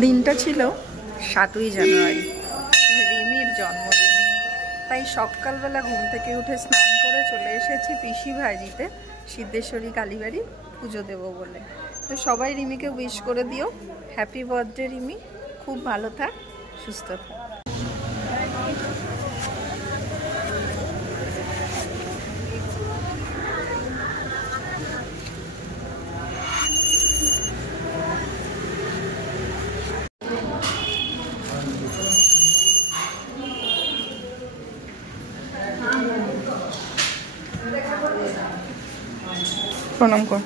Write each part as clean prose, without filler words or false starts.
দিনটা ছিল 7ই জানুয়ারি, রিমির জন্মদিন। তাই সকালবেলা ঘুম থেকে উঠে স্নান করে চলে এসেছি পিসি ভাইজিতে সিদ্ধেশ্বরী কালীবাড়ি পুজো দেবো বলে। তো সবাই রিমিকে উইশ করে দিও, হ্যাপি বার্থডে রিমি, খুব ভালো থাক, সুস্থ থাক। প্রণাম কর।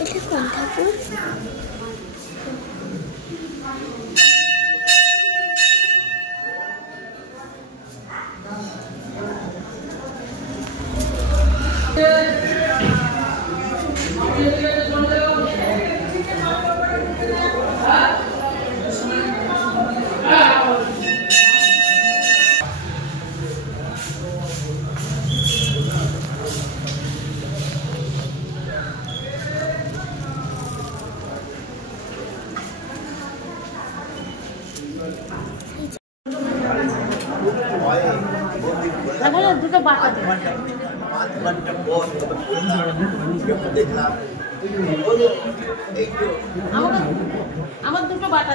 এটা কোন ঠাকুর? দুটো বাটা আমার দুটো বাটা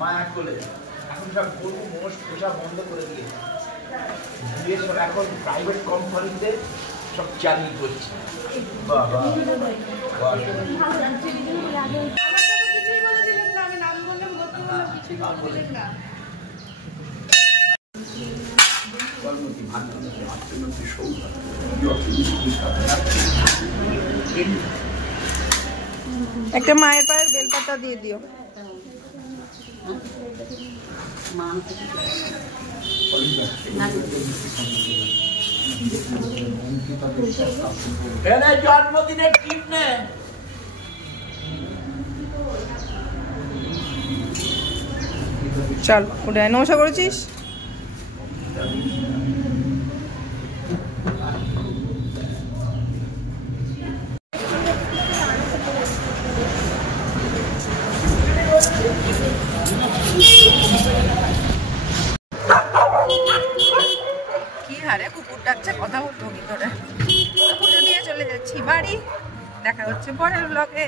মায়া কোলে এখন সব গরু মোষ পোষা বন্ধ করে দিয়েছে, সব এখন প্রাইভেট কোম্পানিতে সব চাকরি করছে। বাবা একটা মায়ের পায়ের বেলপাতা দিয়ে দিও। জন্মদিনের টিপ নে। চল উঠে নমস্কার করেছিস? কি হারে কুকুর ডাকছে, কথা বলবো কি করে? পুজো দিয়ে চলে যাচ্ছি বাড়ি, দেখা হচ্ছে পরের ব্লগে।